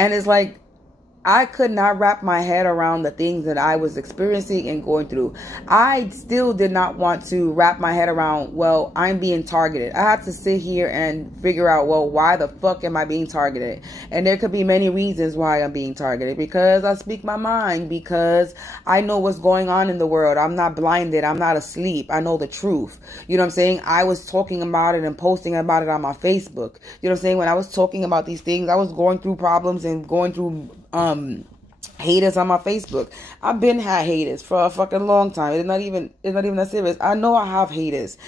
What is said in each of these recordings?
And it's like, I could not wrap my head around the things that I was experiencing and going through. I still did not want to wrap my head around, well, I'm being targeted. I had to sit here and figure out, well, why the fuck am I being targeted? And there could be many reasons why I'm being targeted. Because I speak my mind. Because I know what's going on in the world. I'm not blinded. I'm not asleep. I know the truth. You know what I'm saying? I was talking about it and posting about it on my Facebook. You know what I'm saying? When I was talking about these things, I was going through problems and going through haters on my Facebook. I've been had haters for a fucking long time. It's not even that serious. I know I have haters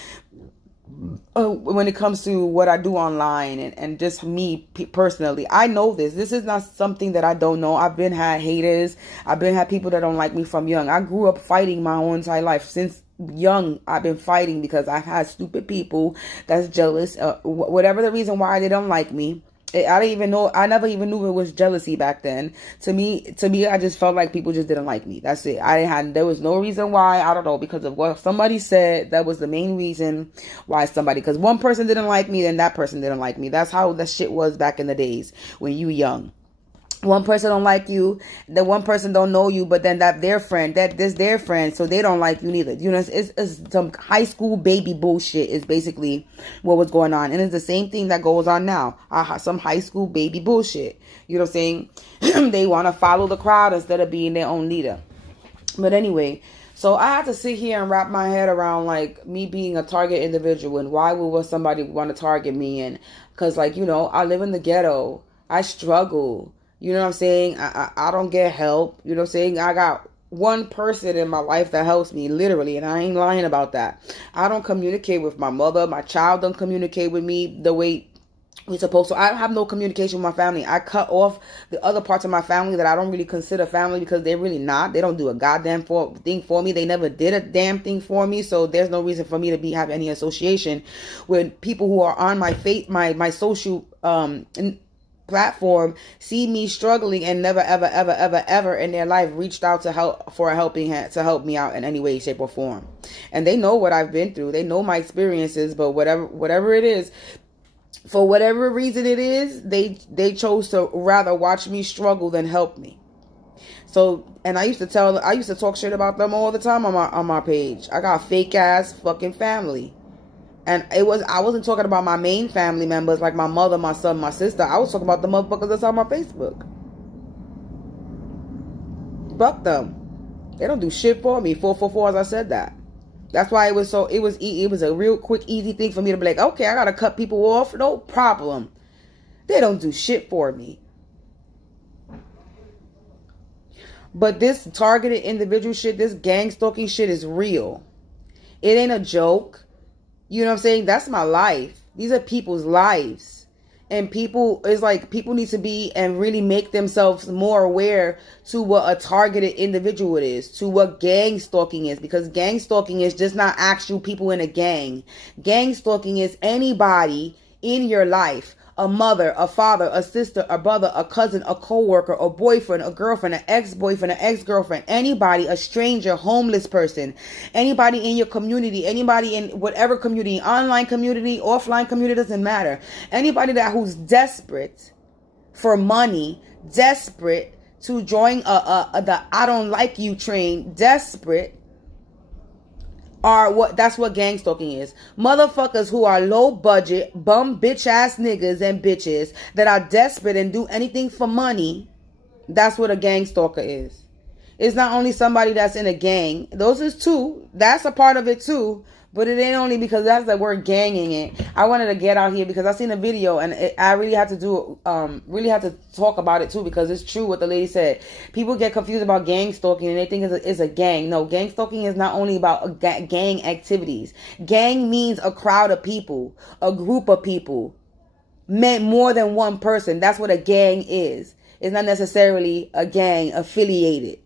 when it comes to what I do online and just me personally. I know this is not something that I don't know. I've been had haters. I've been had people that don't like me from young. I grew up fighting my whole entire life. Since young, I've been fighting because I've had stupid people that's jealous, whatever the reason why they don't like me. I didn't even know. I never even knew it was jealousy back then. To me, I just felt like people just didn't like me. That's it. There was no reason why. I don't know, because of what somebody said. That was the main reason why because one person didn't like me, then that person didn't like me. That's how the shit was back in the days when you young. One person don't like you, the one person don't know you, but then that their friend, their friend, so they don't like you neither. You know, it's some high school baby bullshit is basically what was going on. And it's the same thing that goes on now. Some high school baby bullshit. You know what I'm saying? They want to follow the crowd instead of being their own leader. But anyway, so I had to sit here and wrap my head around like me being a target individual and why would somebody want to target me? And because like, you know, I live in the ghetto. I struggle. You know what I'm saying? I don't get help. You know what I'm saying? I got one person in my life that helps me, literally, and I ain't lying about that. I don't communicate with my mother. My child don't communicate with me the way we're supposed to. I have no communication with my family. I cut off the other parts of my family that I don't really consider family because they're really not. They don't do a goddamn thing for me. They never did a damn thing for me. So there's no reason for me to have any association with people who are on my social platform, see me struggling and never ever in their life reached out to help for a helping hand to help me out in any way, shape, or form. And they know what I've been through. They know my experiences, but whatever it is, for whatever reason it is, they chose to rather watch me struggle than help me. So, and I used to talk shit about them all the time on my page. I got fake ass fucking family. And I wasn't talking about my main family members like my mother, my son, my sister. I was talking about the motherfuckers that's on my Facebook. Fuck them. They don't do shit for me. 444 as I said that. That's why it was a real quick, easy thing for me to be like, okay, I gotta cut people off. No problem. They don't do shit for me. But this targeted individual shit, this gang stalking shit is real. It ain't a joke. You know what I'm saying? That's my life. These are people's lives. And people need to be and really make themselves more aware to what a targeted individual is, to what gang stalking is. Because gang stalking is just not actual people in a gang. Gang stalking is anybody in your life. A mother, a father, a sister, a brother, a cousin, a co-worker, a boyfriend, a girlfriend, an ex-boyfriend, an ex-girlfriend, anybody, a stranger, homeless person, anybody in your community, anybody in whatever community, online community, offline community, doesn't matter. Anybody who's desperate for money, desperate to join the I don't like you train, desperate, that's what gang stalking is. Motherfuckers who are low budget, bum bitch ass niggas and bitches that are desperate and do anything for money. That's what a gang stalker is. It's not only somebody that's in a gang. Those is too. That's a part of it too. But it ain't only because that's the word gang in it. I wanted to get out here because I seen a video and I really had to really had to talk about it too because it's true what the lady said. People get confused about gang stalking and they think it's a gang. No, gang stalking is not only about gang activities. Gang means a crowd of people, a group of people, meant more than one person. That's what a gang is. It's not necessarily a gang affiliated,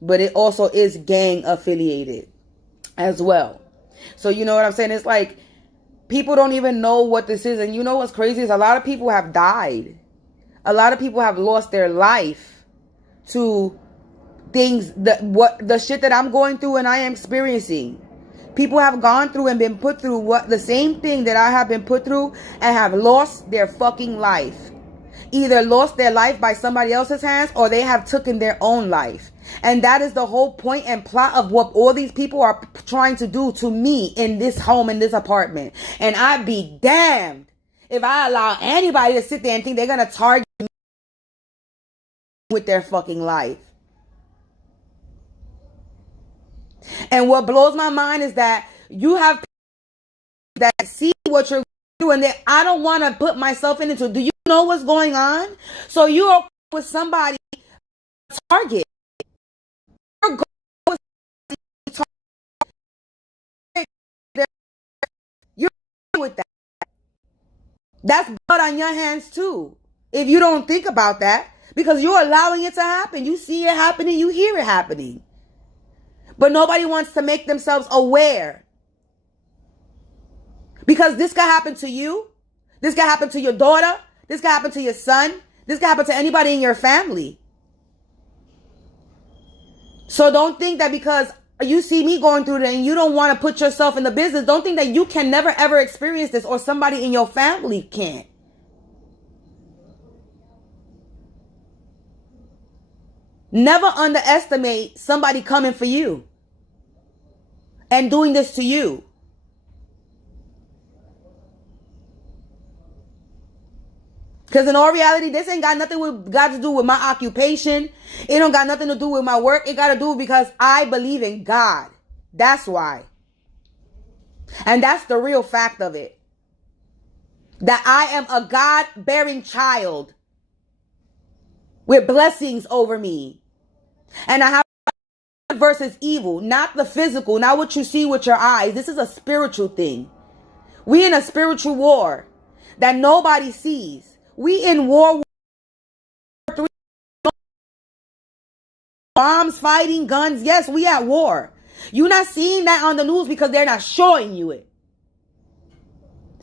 but it also is gang affiliated as well. So you know what I'm saying? It's like people don't even know what this is. And you know what's crazy is a lot of people have died. A lot of people have lost their life to things the shit that I'm going through and I am experiencing. People have gone through and been put through the same thing that I have been put through and have lost their fucking life. either lost their life by somebody else's hands or they have taken their own life. And that is the whole point and plot of what all these people are trying to do to me in this home, in this apartment. And I'd be damned if I allow anybody to sit there and think they're going to target me with their fucking life. And what blows my mind is that you have people that see what you're doing, and I don't want to put myself into. Do you know what's going on? So you're with somebody target. You're going with target. You're with that. That's blood on your hands too. If you don't think about that, because you're allowing it to happen. You see it happening, you hear it happening. But nobody wants to make themselves aware. Because this can happen to you. This can happen to your daughter. This can happen to your son. This can happen to anybody in your family. So don't think that because you see me going through it and you don't want to put yourself in the business, don't think that you can never ever experience this or somebody in your family can't. Never underestimate somebody coming for you and doing this to you. Because in all reality, this ain't got nothing got to do with my occupation. It don't got nothing to do with my work. It got to do because I believe in God. That's why. And that's the real fact of it. That I am a God-bearing child with blessings over me. And I have versus evil, not the physical, not what you see with your eyes. This is a spiritual thing. We in a spiritual war that nobody sees. We in World War III. Bombs, fighting, guns. Yes, we at war. You're not seeing that on the news because they're not showing you it.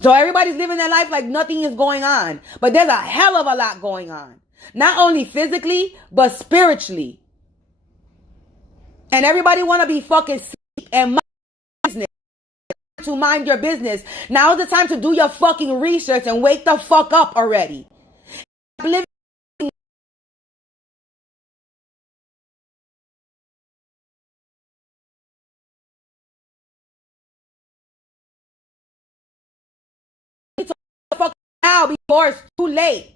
So everybody's living their life like nothing is going on. But there's a hell of a lot going on. Not only physically, but spiritually. And everybody want to be fucking sick and mind business. To mind your business. Now is the time to do your fucking research and wake the fuck up already. Living now before it's too late.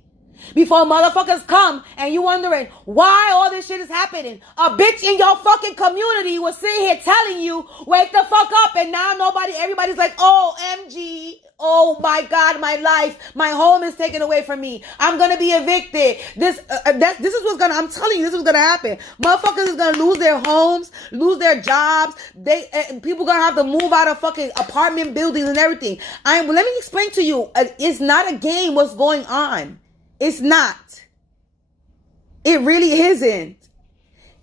Before motherfuckers come and you wondering why all this shit is happening. A bitch in your fucking community was sitting here telling you, wake the fuck up, and now everybody's like, oh, MG, oh my God, my life, my home is taken away from me. I'm gonna be evicted. This is what's gonna, I'm telling you, this is gonna happen. Motherfuckers is gonna lose their homes, lose their jobs. People gonna have to move out of fucking apartment buildings and everything. Let me explain to you, it's not a game what's going on. It's not. It really isn't.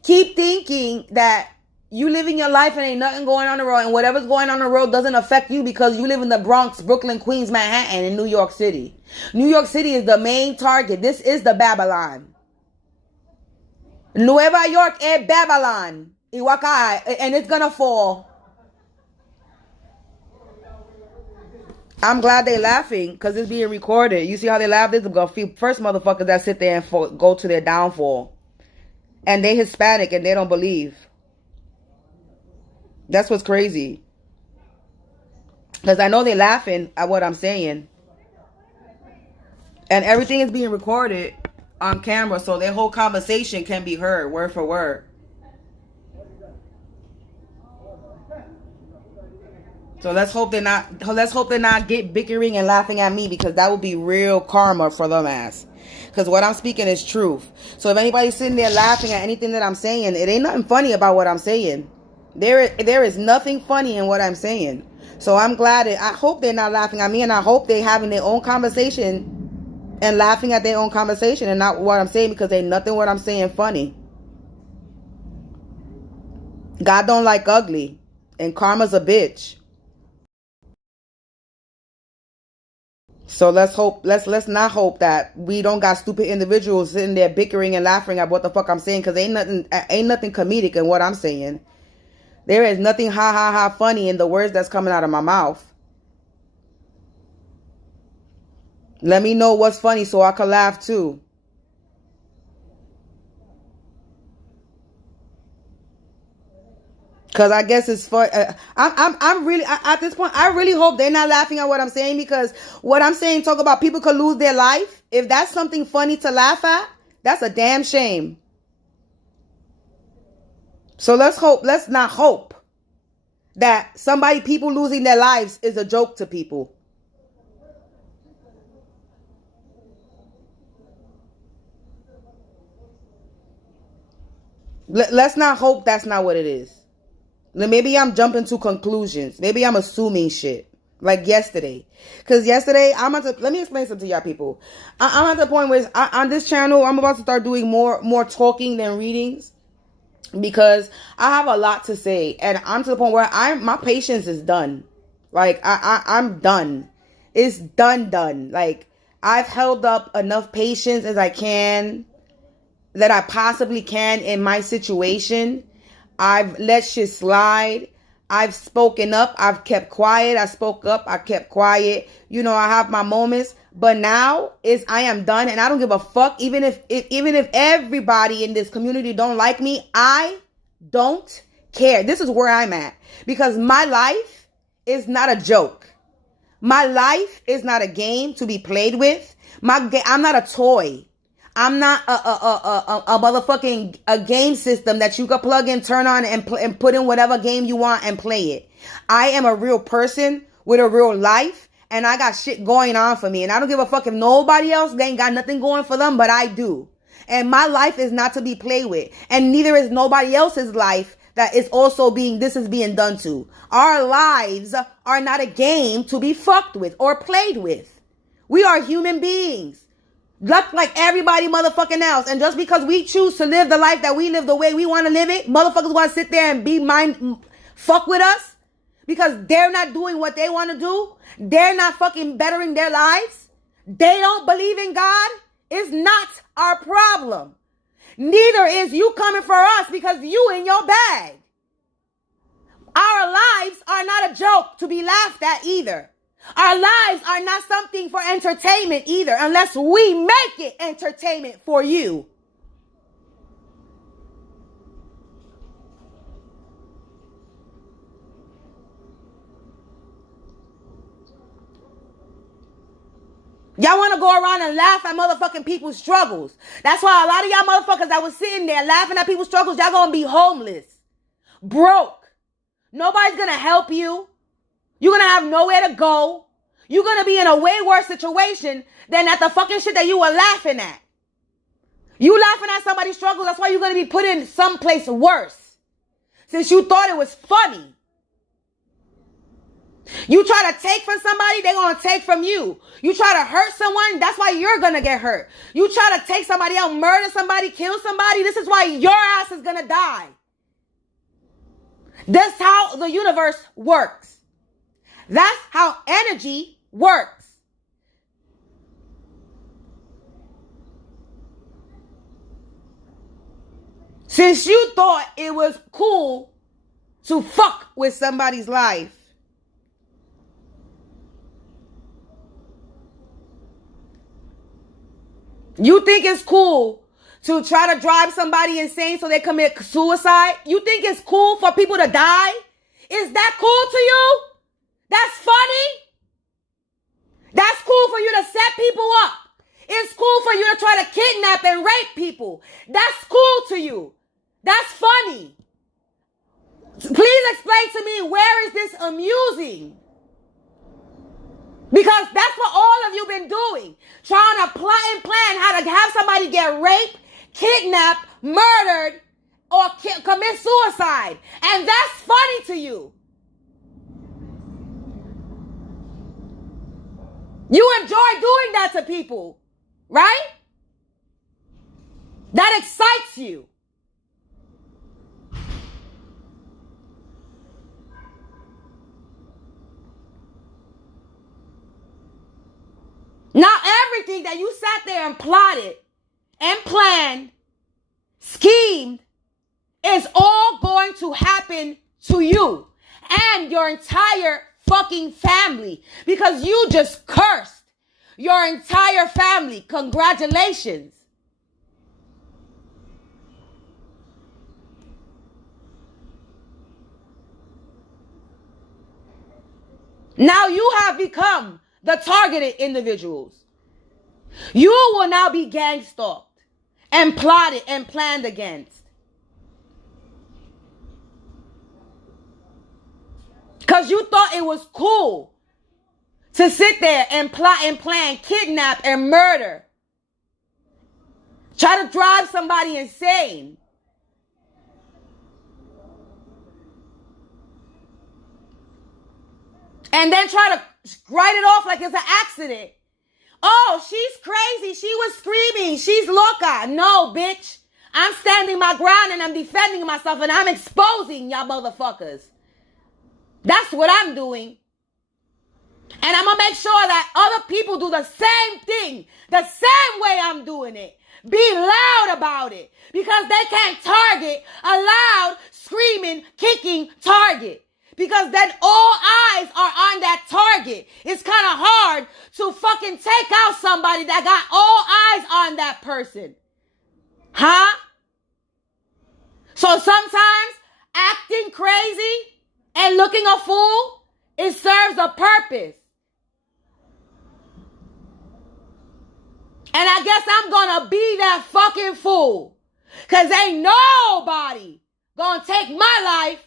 Keep thinking that you living your life and ain't nothing going on the road, and whatever's going on the road doesn't affect you because you live in the Bronx, Brooklyn, Queens, Manhattan, and New York City. New York City is the main target. This is the Babylon. Nueva York es Babylon. Iwakai, and it's gonna fall. I'm glad they laughing because it's being recorded. You see how they laugh? This is gonna feel first motherfuckers that sit there and go to their downfall. And they Hispanic and they don't believe. That's what's crazy. Because I know they're laughing at what I'm saying. And everything is being recorded on camera so their whole conversation can be heard word for word. So let's hope they're not get bickering and laughing at me, because that would be real karma for them ass. Because what I'm speaking is truth. So if anybody's sitting there laughing at anything that I'm saying, it ain't nothing funny about what I'm saying. There is nothing funny in what I'm saying. So I'm glad I hope they're not laughing at me, and I hope they're having their own conversation and laughing at their own conversation and not what I'm saying, because ain't nothing what I'm saying funny. God don't like ugly, and karma's a bitch. So let's not hope that we don't got stupid individuals sitting there bickering and laughing at what the fuck I'm saying, because ain't nothing comedic in what I'm saying. There is nothing ha ha ha funny in the words that's coming out of my mouth. Let me know what's funny so I can laugh too. Cause I guess it's fun. I'm really at this point. I really hope they're not laughing at what I'm saying, because what I'm saying, talk about people could lose their life. If that's something funny to laugh at, that's a damn shame. So let's not hope that people losing their lives is a joke to people. Let's not hope that's not what it is. Maybe I'm jumping to conclusions. Maybe I'm assuming shit. Like yesterday. Because yesterday, let me explain something to y'all people. I'm at the point where on this channel, I'm about to start doing more talking than readings. Because I have a lot to say. And I'm to the point where my patience is done. Like, I'm done. It's done. Like, I've held up enough patience as I can, that I possibly can in my situation. I've let shit slide. I've spoken up. I've kept quiet. I spoke up. I kept quiet. You know, I have my moments. But now I am done, and I don't give a fuck. Even if everybody in this community don't like me, I don't care. This is where I'm at, because my life is not a joke. My life is not a game to be played with. I'm not a toy. I'm not a motherfucking a game system that you can plug in, turn on, and put in whatever game you want and play it. I am a real person with a real life, and I got shit going on for me. And I don't give a fuck if nobody else, they ain't got nothing going for them, but I do. And my life is not to be played with. And neither is nobody else's life that is also being done to. Our lives are not a game to be fucked with or played with. We are human beings. Look like everybody motherfucking else. And just because we choose to live the life that we live the way we want to live it, motherfuckers want to sit there and fuck with us because they're not doing what they want to do. They're not fucking bettering their lives. They don't believe in God. It's not our problem. Neither is you coming for us because you in your bag. Our lives are not a joke to be laughed at either. Our lives are not something for entertainment either, unless we make it entertainment for you. Y'all want to go around and laugh at motherfucking people's struggles. That's why a lot of y'all motherfuckers that was sitting there laughing at people's struggles, y'all gonna be homeless, broke. Nobody's gonna help you. You're gonna have nowhere to go. You're going to be in a way worse situation than at the fucking shit that you were laughing at. You laughing at somebody's struggles, that's why you're going to be put in someplace worse. Since you thought it was funny. You try to take from somebody, they're going to take from you. You try to hurt someone, that's why you're going to get hurt. You try to take somebody out, murder somebody, kill somebody, this is why your ass is going to die. That's how the universe works. That's how energy works. Since you thought it was cool to fuck with somebody's life, you think it's cool to try to drive somebody insane so they commit suicide? You think it's cool for people to die? Is that cool to you? That's funny? That's cool for you to set people up. It's cool for you to try to kidnap and rape people. That's cool to you. That's funny. Please explain to me, where is this amusing? Because that's what all of you been doing. Trying to plot and plan how to have somebody get raped, kidnapped, murdered, or commit suicide. And that's funny to you. You enjoy doing that to people, right? That excites you. Not everything that you sat there and plotted and planned, schemed, is all going to happen to you and your entire fucking family, because you just cursed. your entire family. Congratulations. Now you have become the targeted individuals. You will now be gang stalked and plotted and planned against. Because you thought it was cool to sit there and plot and plan, kidnap and murder. Try to drive somebody insane. And then try to write it off like it's an accident. Oh, she's crazy. She was screaming. She's loca. No, bitch. I'm standing my ground and I'm defending myself and I'm exposing y'all motherfuckers. That's what I'm doing. And I'm going to make sure that other people do the same thing, the same way I'm doing it. Be loud about it because they can't target a loud, screaming, kicking target. Because then all eyes are on that target. It's kind of hard to fucking take out somebody that got all eyes on that person. Huh? So sometimes acting crazy and looking a fool, it serves a purpose. And I guess I'm gonna be that fucking fool. Cause ain't nobody gonna take my life.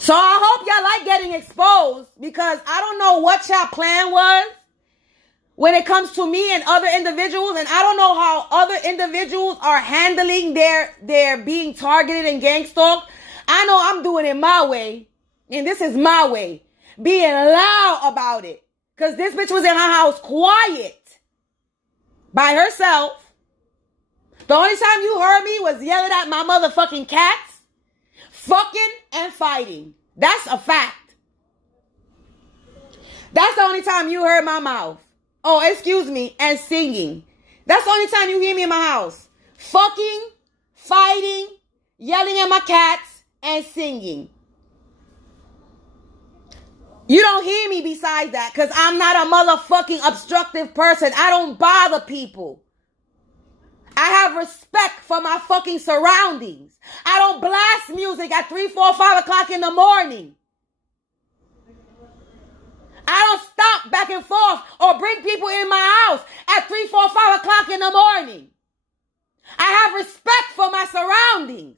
So I hope y'all like getting exposed because I don't know what y'all plan was when it comes to me and other individuals. And I don't know how other individuals are handling their being targeted and gang stalked. I know I'm doing it my way. And this is my way. Being loud about it. Because this bitch was in her house quiet. By herself. The only time you heard me was yelling at my motherfucking cats. Fucking and fighting. That's a fact. That's the only time you heard my mouth. Oh, excuse me, and singing. That's the only time you hear me in my house. Fucking, fighting, yelling at my cats, and singing. You don't hear me besides that because I'm not a motherfucking obstructive person. I don't bother people. I have respect for my fucking surroundings. I don't blast music at 3, 4, 5 o'clock in the morning. I don't stop back and forth or bring people in my house at 3, 4, 5 o'clock in the morning. I have respect for my surroundings.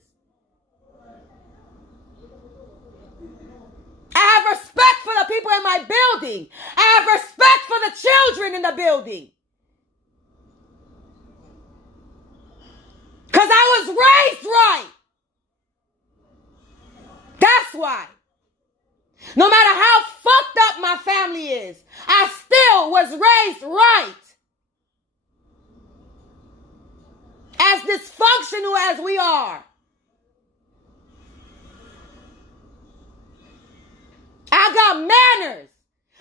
I have respect for the people in my building. I have respect for the children in the building. Because I was raised right. That's why. No matter how fucked up my family is, I still was raised right. As dysfunctional as we are. I got manners.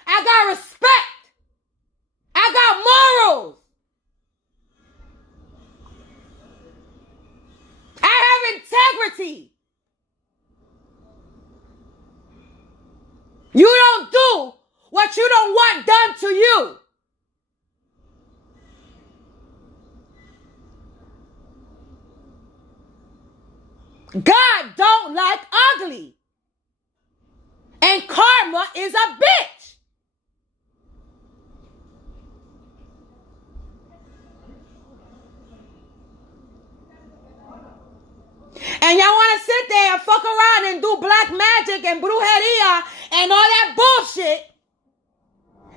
I got respect. I got morals. I have integrity. You don't do what you don't want done to you. God don't like ugly. And karma is a bitch. And y'all want to sit there and fuck around and do black magic and brujeria and all that bullshit.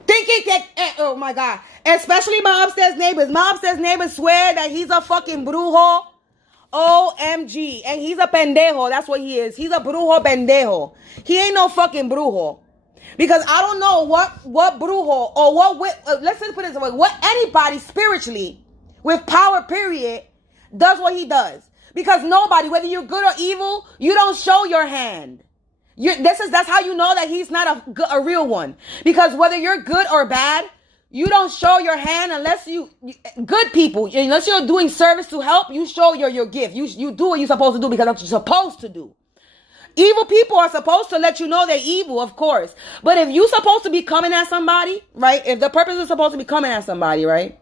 Thinking that, oh my God. Especially my upstairs neighbors. My upstairs neighbors swear that he's a fucking brujo. OMG. And he's a pendejo. That's what he is. He's a brujo pendejo. He ain't no fucking brujo. Because I don't know what brujo or let's just put it this way. What anybody spiritually with power period does what he does. Because nobody, whether you're good or evil, you don't show your hand. That's how you know that he's not a real one. Because whether you're good or bad, You don't show your hand unless good people, unless you're doing service to help, you show your gift. You do what you're supposed to do because that's what you're supposed to do. Evil people are supposed to let you know they're evil, of course. But if you're supposed to be coming at somebody, right? If the purpose is supposed to be coming at somebody, right?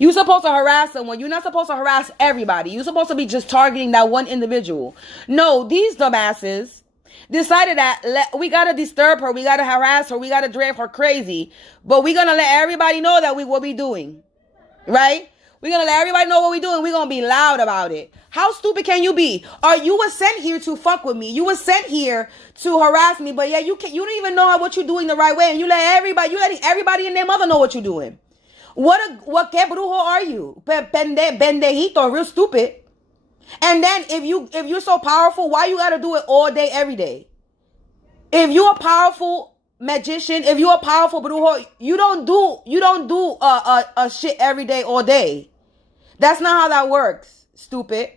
You're supposed to harass someone. You're not supposed to harass everybody. You're supposed to be just targeting that one individual. No, these dumbasses decided that we got to disturb her. We got to harass her. We got to drive her crazy. But we're going to let everybody know that what we doing. Right? We're going to let everybody know what we're doing. We're going to be loud about it. How stupid can you be? Or you were sent here to fuck with me. You were sent here to harass me. But yeah, you don't even know what you're doing the right way. And you letting everybody and their mother know what you're doing. What que brujo are you? Pendejito, real stupid. And then if you're so powerful, why you gotta do it all day, every day? If you're a powerful magician, if you're a powerful brujo, you don't do a shit every day, all day. That's not how that works, stupid.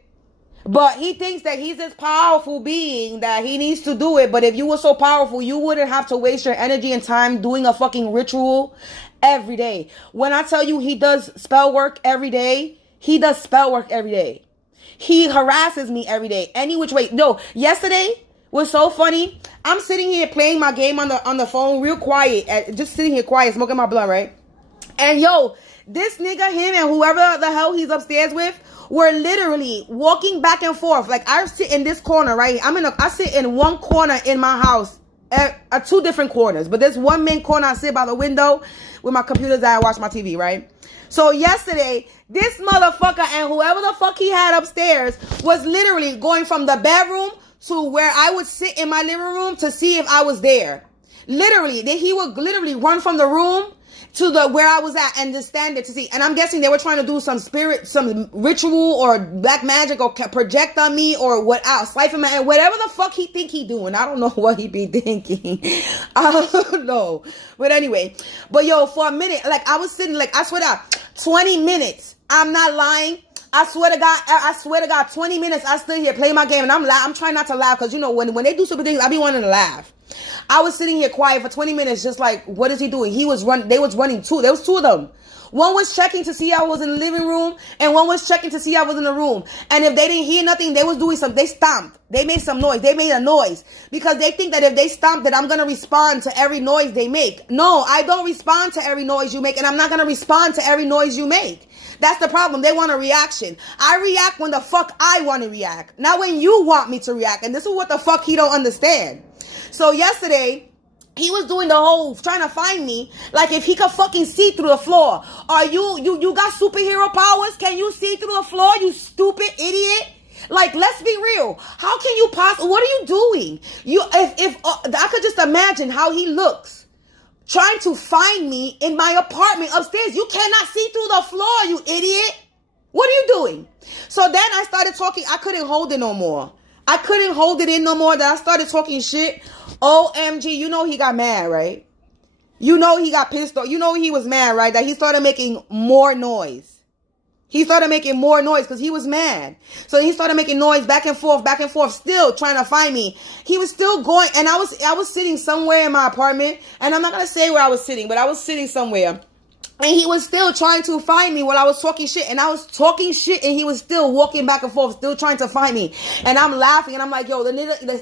But he thinks that he's this powerful being that he needs to do it. But if you were so powerful, you wouldn't have to waste your energy and time doing a fucking ritual every day. When I tell you he does spell work every day, he does spell work every day. He harasses me every day, any which way. No, yesterday was so funny. I'm sitting here playing my game on the phone real quiet, just sitting here quiet, smoking my blunt, right? And yo, this nigga, him and whoever the hell he's upstairs with were literally walking back and forth. Like I sit in this corner, right? I sit in one corner in my house, at two different corners. But there's one main corner I sit by the window with my computers that I watch my TV, right? So yesterday, this motherfucker and whoever the fuck he had upstairs was literally going from the bedroom to where I would sit in my living room to see if I was there. Literally, he would literally run from the room to where I was at and just stand there to see. And I'm guessing they were trying to do some ritual or black magic or project on me or whatever the fuck he think he doing. I don't know what he be thinking. I don't know. But anyway, but yo, for a minute, like I was sitting, like I swear to God, 20 minutes. I'm not lying. I swear to God, 20 minutes I stood here playing my game and I'm trying not to laugh because you know when they do stupid things, I be wanting to laugh. I was sitting here quiet for 20 minutes just like, what is he doing? They was running too. There was two of them. One was checking to see I was in the living room and one was checking to see I was in the room. And if they didn't hear nothing, they was doing they stomped. They made some noise. They made a noise because they think that if they stomp that I'm going to respond to every noise they make. No, I don't respond to every noise you make and I'm not going to respond to every noise you make. That's the problem. They want a reaction. I react when the fuck I want to react. Not when you want me to react. And this is what the fuck he don't understand. So yesterday, he was doing the whole trying to find me like if he could fucking see through the floor. Are you got superhero powers? Can you see through the floor, you stupid idiot? Like, let's be real. How can you what are you doing? If I could just imagine how he looks trying to find me in my apartment upstairs. You cannot see through the floor, you idiot. What are you doing? So then I started talking. I couldn't hold it no more. I couldn't hold it in no more. Then I started talking shit. OMG, you know he got mad, right? You know he got pissed off. You know he was mad, right? That he started making more noise. He started making more noise because he was mad. So he started making noise back and forth, still trying to find me. He was still going, and I was sitting somewhere in my apartment, and I'm not going to say where I was sitting, but I was sitting somewhere. And he was still trying to find me while I was talking shit. And I was talking shit and he was still walking back and forth, still trying to find me. And I'm laughing and I'm like, yo,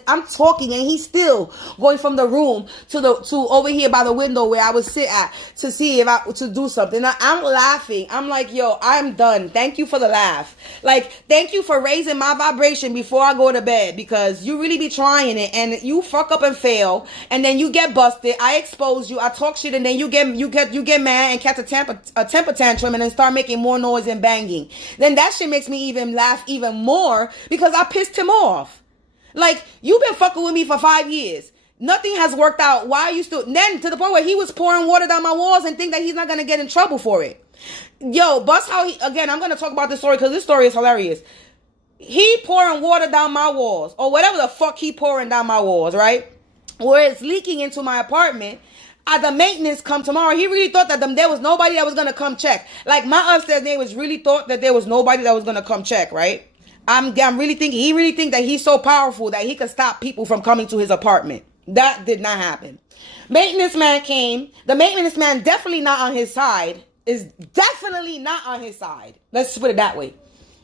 I'm talking and he's still going from the room to over here by the window where I would sit at to see to do something. I'm laughing. I'm like, yo, I'm done. Thank you for the laugh. Like, thank you for raising my vibration before I go to bed because you really be trying it and you fuck up and fail. And then you get busted. I expose you. I talk shit and then you get mad and catch a temper tantrum and then start making more noise and banging. Then that shit makes me even laugh even more because I pissed him off. Like, you've been fucking with me for 5 years. Nothing has worked out. Why are you still... Then to the point where he was pouring water down my walls and think that he's not going to get in trouble for it. Yo, bust how he... Again, I'm going to talk about this story because this story is hilarious. He pouring water down my walls or whatever the fuck he pouring down my walls, right? Where it's leaking into my apartment. The maintenance come tomorrow. He really thought that there was nobody that was going to come check. Like, my upstairs neighbors really thought that there was nobody that was going to come check, right? I'm really thinking, he really think that he's so powerful that he could stop people from coming to his apartment. That did not happen. Maintenance man came. The maintenance man definitely not on his side. Is definitely not on his side. Let's put it that way.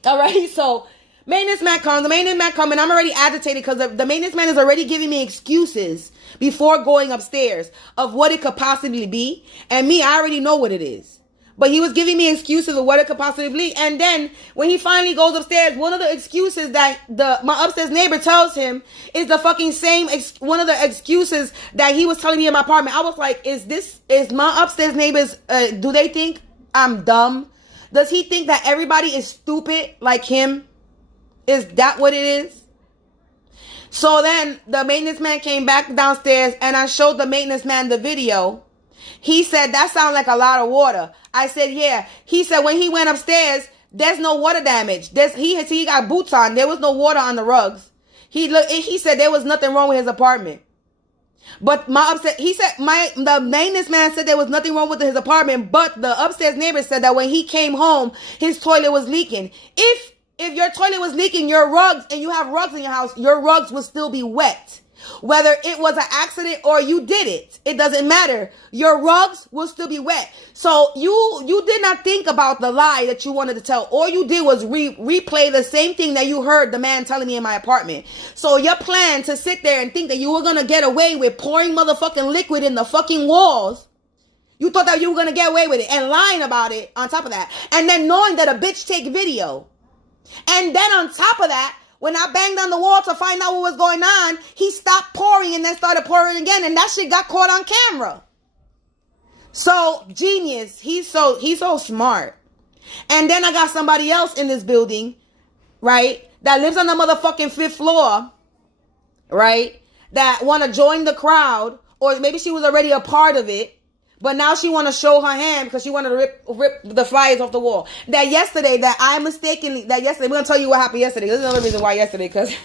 All right. So maintenance man comes. The maintenance man comes, and I'm already agitated because the maintenance man is already giving me excuses before going upstairs of what it could possibly be. And me, I already know what it is. But he was giving me excuses of what it could possibly be. And then when he finally goes upstairs, one of the excuses that my upstairs neighbor tells him is the fucking same, one of the excuses that he was telling me in my apartment. I was like, is my upstairs neighbors, do they think I'm dumb? Does he think that everybody is stupid like him? Is that what it is? So then the maintenance man came back downstairs and I showed the maintenance man the video. He said, that sounds like a lot of water. I said, yeah. He said, when he went upstairs, there's no water damage. He got boots on. There was no water on the rugs. He said there was nothing wrong with his apartment. But the maintenance man said there was nothing wrong with his apartment, but the upstairs neighbor said that when he came home, his toilet was leaking. If your toilet was leaking, your rugs, and you have rugs in your house, your rugs would still be wet. Whether it was an accident or you did it, it doesn't matter. Your rugs will still be wet. So you did not think about the lie that you wanted to tell. All you did was replay the same thing that you heard the man telling me in my apartment. So your plan to sit there and think that you were going to get away with pouring motherfucking liquid in the fucking walls. You thought that you were going to get away with it and lying about it on top of that. And then knowing that a bitch take video. And then on top of that, when I banged on the wall to find out what was going on, he stopped pouring and then started pouring again. And that shit got caught on camera. So, genius. He's so smart. And then I got somebody else in this building, right, that lives on the motherfucking 5th floor, right, that want to join the crowd. Or maybe she was already a part of it. But now she want to show her hand because she wanted to rip the flyers off the wall. Yesterday, we're going to tell you what happened yesterday. This is another reason why yesterday, because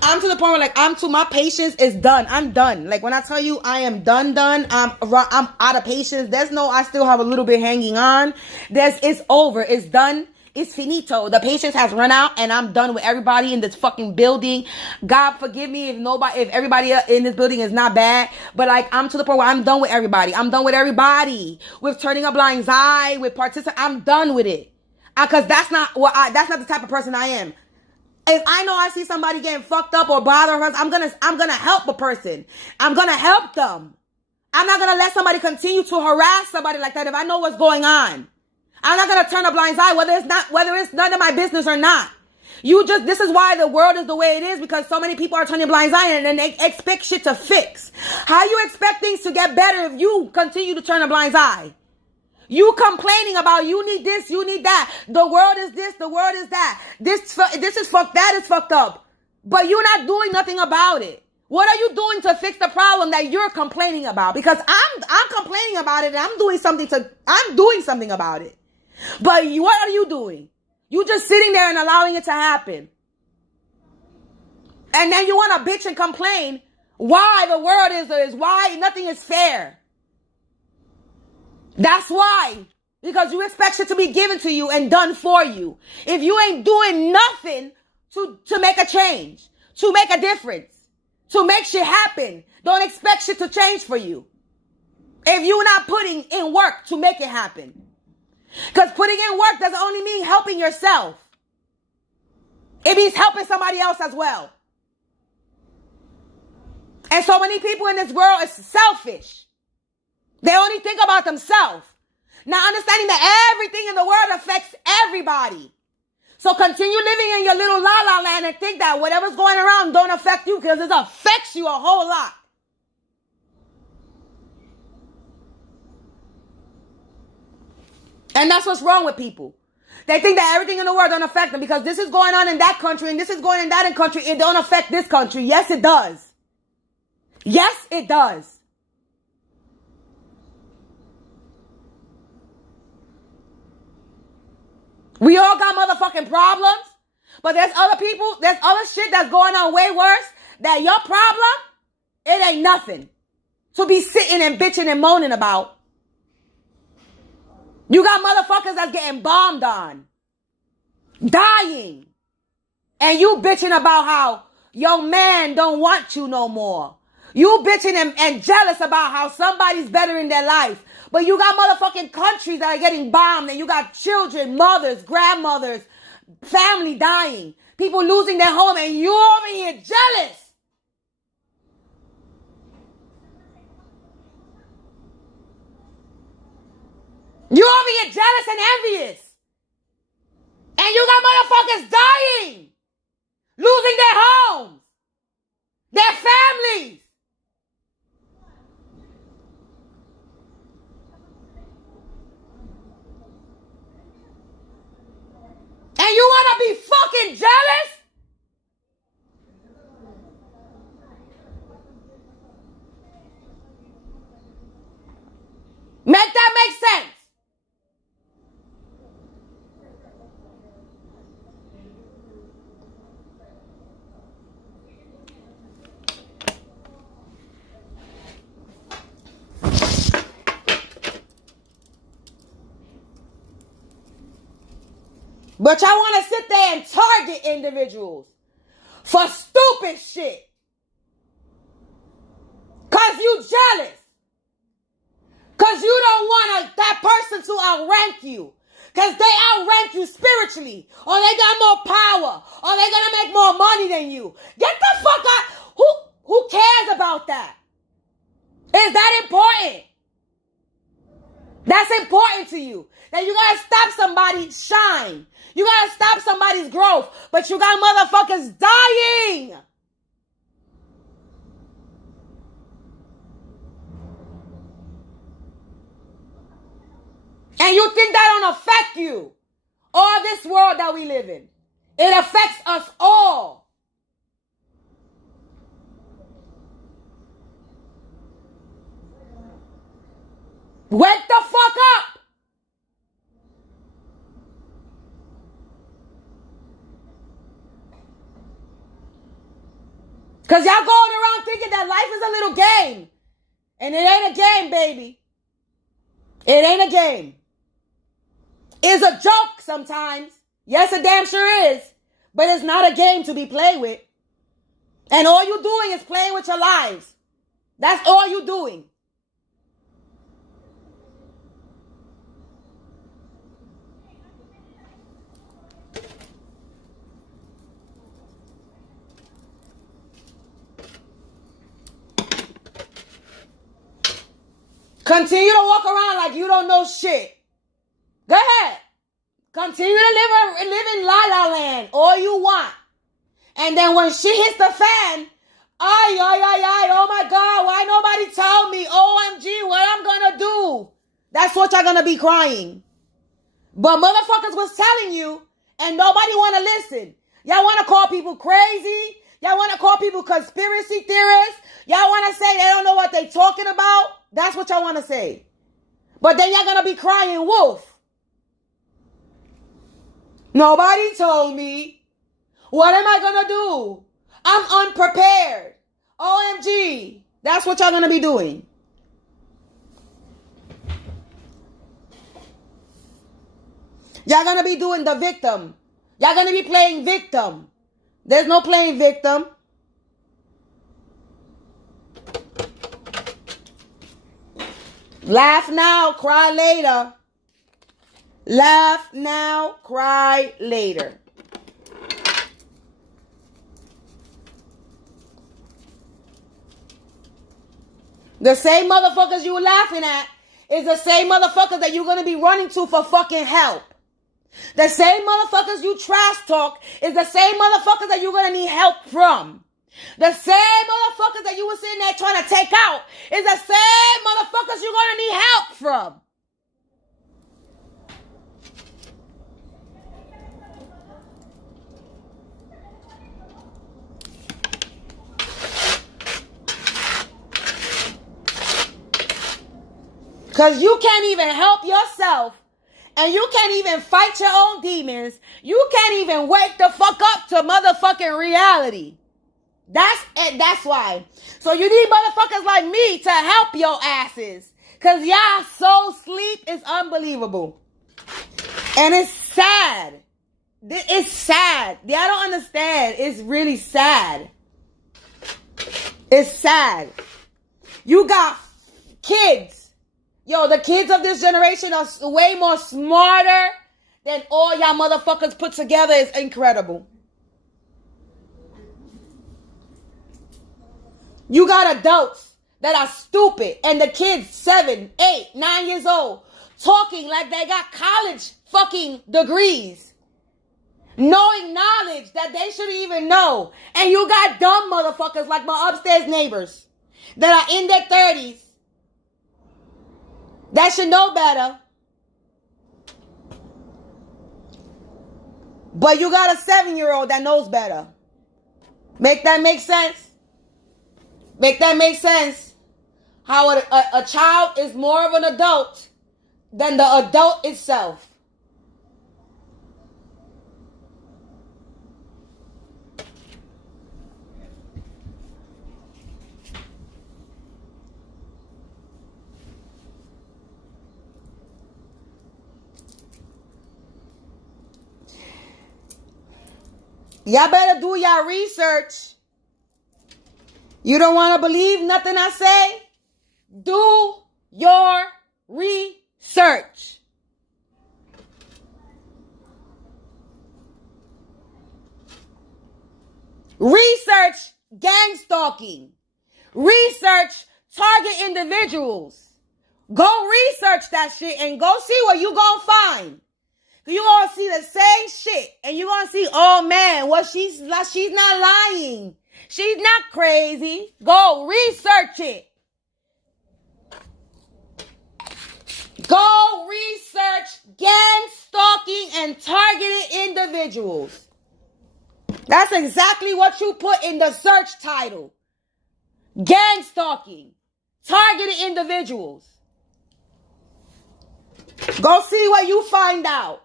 I'm to the point where, my patience is done. I'm done. Like, when I tell you I am done, I'm out of patience. I still have a little bit hanging on. It's over. It's done. It's finito. The patience has run out and I'm done with everybody in this fucking building. God forgive me if everybody in this building is not bad. But I'm to the point where I'm done with everybody. I'm done with everybody. With turning a blind eye, with participating. I'm done with it. Cause that's not the type of person I am. If I know I see somebody getting fucked up or bothering us, I'm gonna help a person. I'm gonna help them. I'm not gonna let somebody continue to harass somebody like that if I know what's going on. I'm not going to turn a blind eye whether it's none of my business or not. This is why the world is the way it is, because so many people are turning blind eye and they expect shit to fix. How you expect things to get better if you continue to turn a blind eye? You complaining about you need this, you need that. The world is this, the world is that. This is fucked, that is fucked up. But you're not doing nothing about it. What are you doing to fix the problem that you're complaining about? Because I'm complaining about it and I'm doing something about it. But what are you doing? You just sitting there and allowing it to happen. And then you want to bitch and complain why the world is why nothing is fair. That's why. Because you expect shit to be given to you and done for you. If you ain't doing nothing to make a change, to make a difference, to make shit happen, don't expect shit to change for you. If you're not putting in work to make it happen. Because putting in work doesn't only mean helping yourself. It means helping somebody else as well. And so many people in this world is selfish. They only think about themselves. Not understanding that everything in the world affects everybody. So continue living in your little la-la land and think that whatever's going around don't affect you, because it affects you a whole lot. And that's what's wrong with people. They think that everything in the world don't affect them because this is going on in that country and this is going on in that country. It don't affect this country. Yes, it does. Yes, it does. We all got motherfucking problems, but there's other shit that's going on way worse. That your problem, it ain't nothing to be sitting and bitching and moaning about. You got motherfuckers that's getting bombed on, dying, and you bitching about how your man don't want you no more. You bitching and jealous about how somebody's better in their life. But you got motherfucking countries that are getting bombed, and you got children, mothers, grandmothers, family dying, people losing their home, and you over here jealous. You over here jealous and envious. And you got motherfuckers dying, losing their homes, their families. And you want to be fucking jealous? Make that make sense? But y'all want to sit there and target individuals for stupid shit. Because you jealous. Because you don't want that person to outrank you. Because they outrank you spiritually. Or they got more power. Or they're going to make more money than you. Get the fuck out. Who cares about that? Is that important? That's important to you. That you got to stop somebody's shine. You got to stop somebody's growth. But you got motherfuckers dying. And you think that don't affect you or this world that we live in. It affects us all. Wake the fuck up. Because y'all going around thinking that life is a little game. And it ain't a game, baby. It ain't a game. It's a joke sometimes. Yes, it damn sure is. But it's not a game to be played with. And all you doing is playing with your lives. That's all you doing. Continue to walk around like you don't know shit. Go ahead. Continue to live in La La Land all you want. And then when shit hits the fan, oh my God, why nobody told me? OMG, what I'm gonna do? That's what you're gonna be crying. But motherfuckers was telling you, and nobody wanna listen. Y'all wanna call people crazy? Y'all wanna call people conspiracy theorists? Y'all wanna say they don't know what they talking about? That's what y'all wanna say. But then y'all gonna be crying wolf. Nobody told me. What am I gonna do? I'm unprepared. OMG. That's what y'all gonna be doing. Y'all gonna be doing the victim. Y'all gonna be playing victim. There's no playing victim. Laugh now, cry later. Laugh now, cry later. The same motherfuckers you laughing at is the same motherfuckers that you're going to be running to for fucking help. The same motherfuckers you trash talk is the same motherfuckers that you're going to need help from. The same motherfuckers that you were sitting there trying to take out is the same motherfuckers you're going to need help from. Because you can't even help yourself. And you can't even fight your own demons. You can't even wake the fuck up to motherfucking reality. That's why. So you need motherfuckers like me to help your asses. Because y'all soul sleep is unbelievable. And it's sad. It's sad. Y'all don't understand. It's really sad. It's sad. You got kids. Yo, the kids of this generation are way more smarter than all y'all motherfuckers put together. Is incredible. You got adults that are stupid, and the kids 7, 8, 9 years old talking like they got college fucking degrees, knowing knowledge that they shouldn't even know. And you got dumb motherfuckers like my upstairs neighbors that are in their 30s that should know better. But you got a 7-year-old that knows better. Make that make sense? Make that make sense? How a child is more of an adult than the adult itself. Y'all better do y'all research. You don't want to believe nothing I say? Do your research. Research gang stalking. Research target individuals. Go research that shit and go see what you gonna find. You gonna see the same shit, and you gonna see, oh man, well she's not lying. She's not crazy. Go research it. Go research gang stalking and targeted individuals. That's exactly what you put in the search title. Gang stalking, targeted individuals. Go see what you find out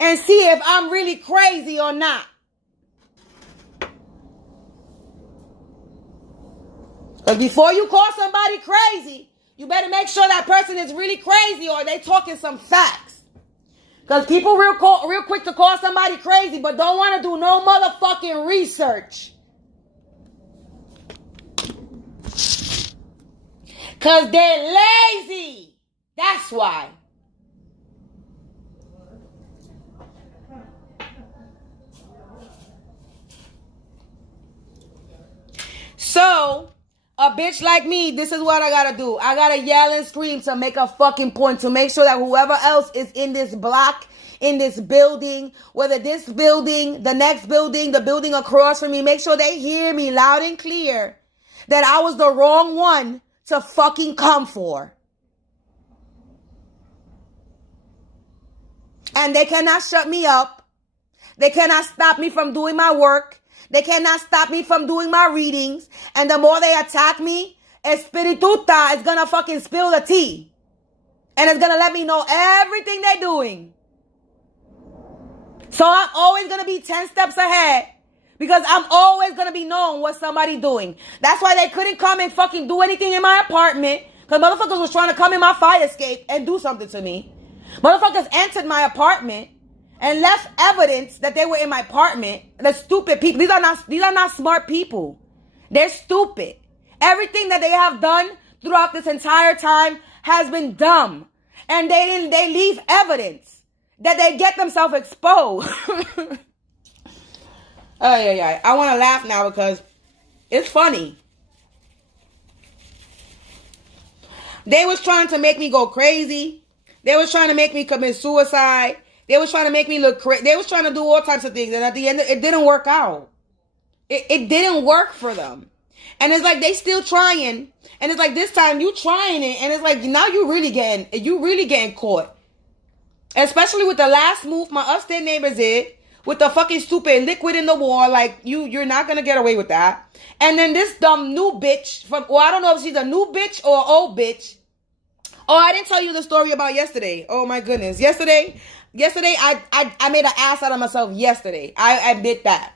and see if I'm really crazy or not. Because before you call somebody crazy, you better make sure that person is really crazy or they talking some facts. Because people real quick to call somebody crazy but don't want to do no motherfucking research. Because they're lazy. That's why. So, a bitch like me, this is what I gotta do. I gotta yell and scream to make a fucking point, to make sure that whoever else is in this block, in this building, whether this building, the next building, the building across from me, make sure they hear me loud and clear that I was the wrong one to fucking come for. And they cannot shut me up. They cannot stop me from doing my work. They cannot stop me from doing my readings. And the more they attack me, Espirituta is going to fucking spill the tea. And it's going to let me know everything they're doing. So I'm always going to be 10 steps ahead. Because I'm always going to be knowing what somebody's doing. That's why they couldn't come and fucking do anything in my apartment. Because motherfuckers was trying to come in my fire escape and do something to me. Motherfuckers entered my apartment and left evidence that they were in my apartment. The stupid people. These are not smart people. They're stupid. Everything that they have done throughout this entire time has been dumb. And they leave evidence that they get themselves exposed. I want to laugh now because it's funny. They was trying to make me go crazy. They was trying to make me commit suicide. They was trying to make me look crazy. They was trying to do all types of things. And at the end, it didn't work out. It didn't work for them. And it's like they still trying. And it's like this time you trying it. And it's like now you really getting caught. Especially with the last move my upstairs neighbors did. With the fucking stupid liquid in the wall. Like you're not going to get away with that. And then this dumb new bitch. I don't know if she's a new bitch or an old bitch. Oh, I didn't tell you the story about yesterday. Oh my goodness. Yesterday, I made an ass out of myself yesterday. I admit that.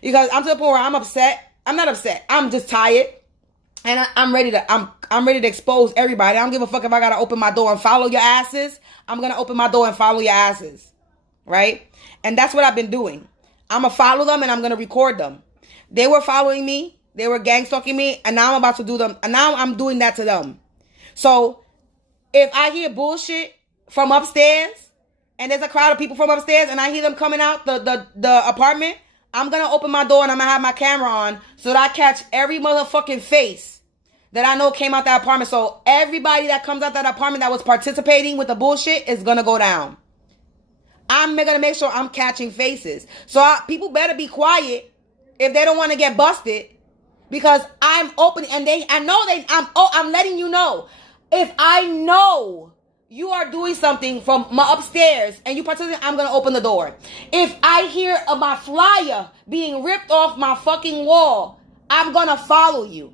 Because I'm to the point where I'm upset. I'm not upset. I'm just tired. And I'm ready to expose everybody. I don't give a fuck if I gotta open my door and follow your asses. I'm gonna open my door and follow your asses. Right? And that's what I've been doing. I'm gonna follow them and I'm gonna record them. They were following me. They were gang stalking me, and now I'm about to do them. And now I'm doing that to them. So if I hear bullshit from upstairs, and there's a crowd of people from upstairs, and I hear them coming out the apartment, I'm gonna open my door and I'm gonna have my camera on so that I catch every motherfucking face that I know came out that apartment. So everybody that comes out that apartment that was participating with the bullshit is gonna go down. I'm gonna make sure I'm catching faces. So people better be quiet if they don't want to get busted, because I'm opening, and I'm letting you know. If I know you are doing something from my upstairs and you participate, I'm gonna open the door. If I hear of my flyer being ripped off my fucking wall, I'm gonna follow you.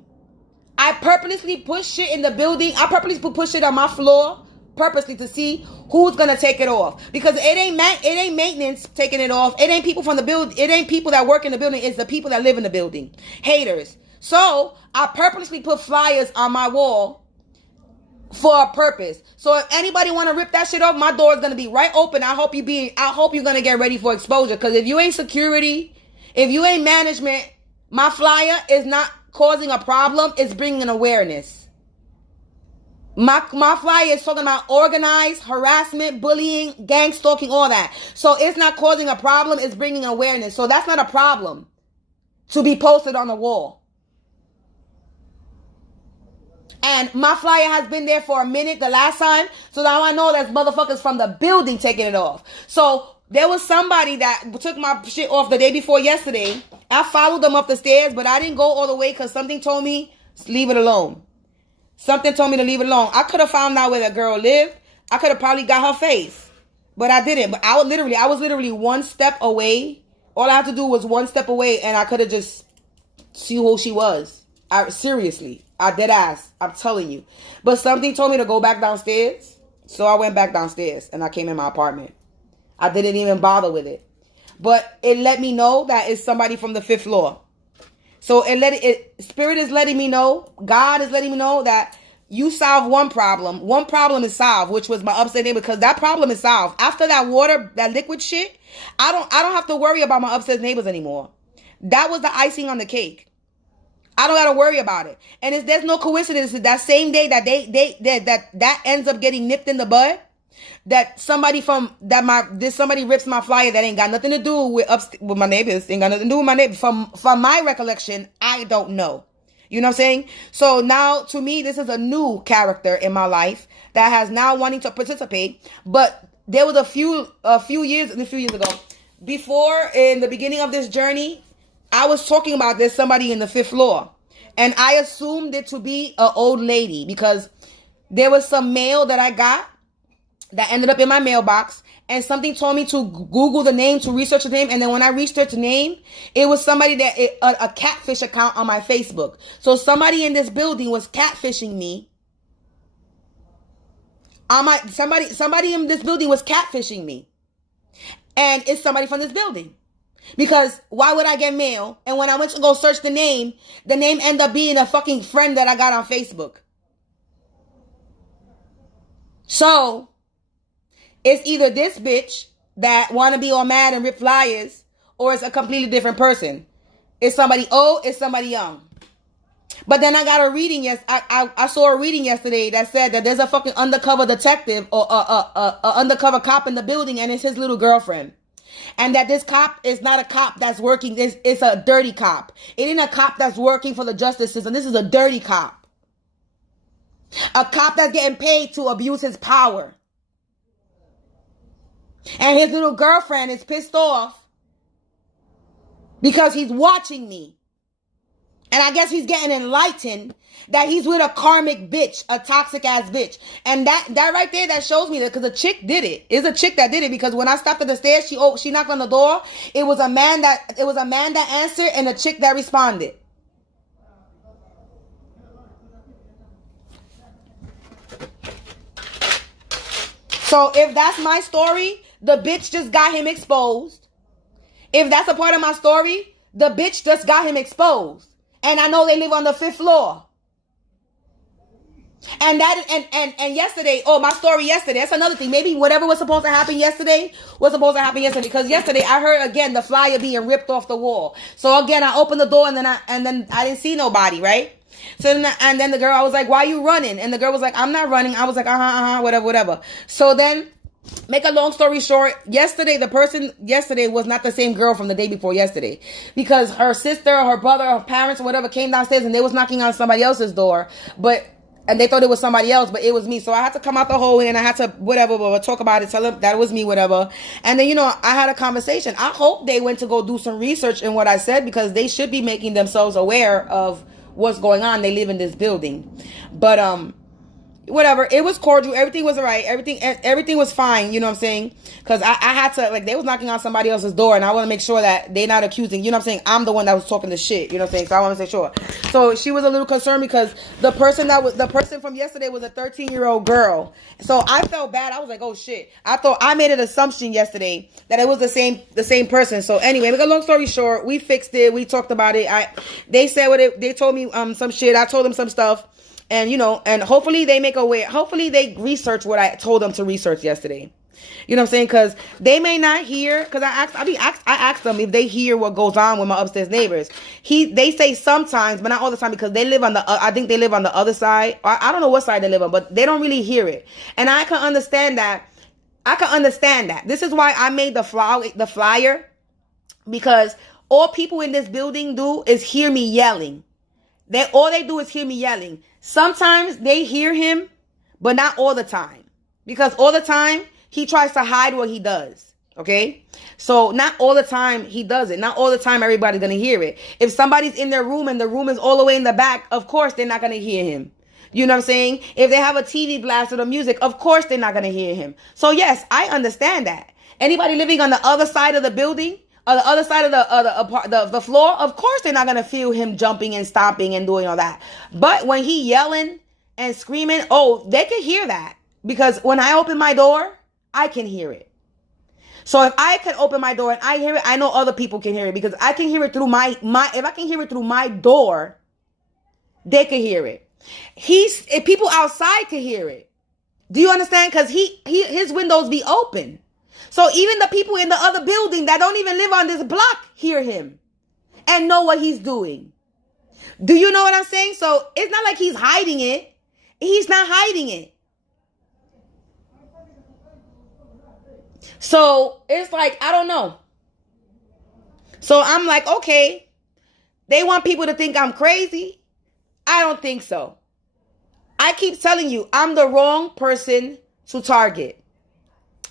I purposely put shit in the building. I purposely put shit on my floor purposely to see who's gonna take it off, because it ain't maintenance taking it off. It ain't people from the building. It ain't people that work in the building. It's the people that live in the building. Haters. So I purposely put flyers on my wall for a purpose. So if anybody want to rip that shit off, my door is gonna be right open. I hope you're gonna get ready for exposure. Because if you ain't security, if you ain't management, my flyer is not causing a problem. It's bringing awareness. My flyer is talking about organized harassment, bullying, gang stalking, all that. So it's not causing a problem. It's bringing awareness. So that's not a problem to be posted on the wall. And my flyer has been there for a minute the last time. So now I know there's motherfuckers from the building taking it off. So there was somebody that took my shit off the day before yesterday. I followed them up the stairs, but I didn't go all the way because something told me, leave it alone. Something told me to leave it alone. I could have found out where the girl lived. I could have probably got her face. But I didn't. But I was literally one step away. All I had to do was one step away, and I could have just see who she was. Seriously. I dead ass. I'm telling you. But something told me to go back downstairs. So I went back downstairs, and I came in my apartment. I didn't even bother with it. But it let me know that it's somebody from the 5th floor. So Spirit is letting me know, God is letting me know that you solve one problem. One problem is solved, which was my upstairs neighbor, because that problem is solved. After that water, that liquid shit, I don't have to worry about my upstairs neighbors anymore. That was the icing on the cake. I don't got to worry about it. And there's no coincidence that same day that that ends up getting nipped in the bud, that somebody rips my flyer that ain't got nothing to do with my neighbors. Ain't got nothing to do with my neighbors. From my recollection, I don't know. You know what I'm saying? So now, to me, this is a new character in my life that has now wanting to participate. But there was a few years ago, before, in the beginning of this journey, I was talking about there's somebody in the 5th floor. And I assumed it to be an old lady, because there was some mail that I got that ended up in my mailbox, and something told me to Google the name, to research the name. And then when I researched the name, it was somebody a catfish account on my Facebook. So somebody in this building was catfishing me. Somebody in this building was catfishing me. And it's somebody from this building. Because why would I get mail? And when I went to go search the name ended up being a fucking friend that I got on Facebook. So it's either this bitch that want to be all mad and rip flyers, or it's a completely different person. It's somebody old, it's somebody young. But then I got a reading, I saw a reading yesterday that said that there's a fucking undercover detective or a undercover cop in the building, and it's his little girlfriend. And that this cop is not a cop that's working, it's a dirty cop. It ain't a cop that's working for the justice system. This is a dirty cop. A cop that's getting paid to abuse his power. And his little girlfriend is pissed off because he's watching me. And I guess he's getting enlightened that he's with a karmic bitch, a toxic ass bitch. And that right there, that shows me that, because a chick did it. It's a chick that did it, because when I stopped at the stairs, she knocked on the door. It was a man that answered and a chick that responded. So if that's my story, the bitch just got him exposed. If that's a part of my story, the bitch just got him exposed. And I know they live on the 5th floor. And that and yesterday, oh, my story yesterday, that's another thing. Maybe whatever was supposed to happen yesterday was supposed to happen yesterday, because yesterday I heard again the flyer being ripped off the wall. So again, I opened the door, and then I didn't see nobody, right? So then, and then the girl, I was like, "Why are you running?" And the girl was like, "I'm not running." I was like, whatever, whatever. So then, make a long story short, yesterday, the person yesterday was not the same girl from the day before yesterday, because her sister, her brother, her parents, or whatever, came downstairs and they was knocking on somebody else's door, and they thought it was somebody else, but it was me. So I had to come out the hallway, and I had to whatever, talk about it, tell them that it was me, whatever. And then, I had a conversation. I hope they went to go do some research in what I said, because they should be making themselves aware of what's going on. They live in this building. But whatever, it was cordial, everything was all right, everything was fine, you know what I'm saying? Because I had to, like, they was knocking on somebody else's door, and I want to make sure that they not accusing, you know what I'm saying, I'm the one that was talking the shit, you know what I'm saying? So I want to say sure. So she was a little concerned, because the person from yesterday was a 13-year-old girl. So I felt bad. I was like, oh shit, I thought I made an assumption yesterday that it was the same person. So anyway, make a long story short, we fixed it, we talked about it. They said they told me some shit, I told them some stuff. And, and hopefully they make a way. Hopefully they research what I told them to research yesterday. You know what I'm saying? Because they may not hear. Because I asked them if they hear what goes on with my upstairs neighbors. They say sometimes, but not all the time, because they live on I think they live on the other side. I don't know what side they live on, but they don't really hear it. And I can understand that. This is why I made the flyer, because all people in this building do is hear me yelling. All they do is hear me yelling. Sometimes they hear him, but not all the time. Because all the time, he tries to hide what he does. Okay? So not all the time he does it. Not all the time everybody's going to hear it. If somebody's in their room and the room is all the way in the back, of course they're not going to hear him. You know what I'm saying? If they have a TV blasted or music, of course they're not going to hear him. So yes, I understand that. Anybody living on the other side of the building, or the other side of the floor, of course they're not going to feel him jumping and stomping and doing all that. But when he yelling and screaming, oh, they can hear that. Because when I open my door, I can hear it. So if I can open my door and I hear it, I know other people can hear it. Because I can hear it through if I can hear it through my door, they can hear it. If people outside can hear it. Do you understand? Because his windows be open. So even the people in the other building that don't even live on this block hear him and know what he's doing. Do you know what I'm saying? So it's not like he's hiding it. He's not hiding it. So it's like, I don't know. So I'm like, okay, they want people to think I'm crazy. I don't think so. I keep telling you, I'm the wrong person to target.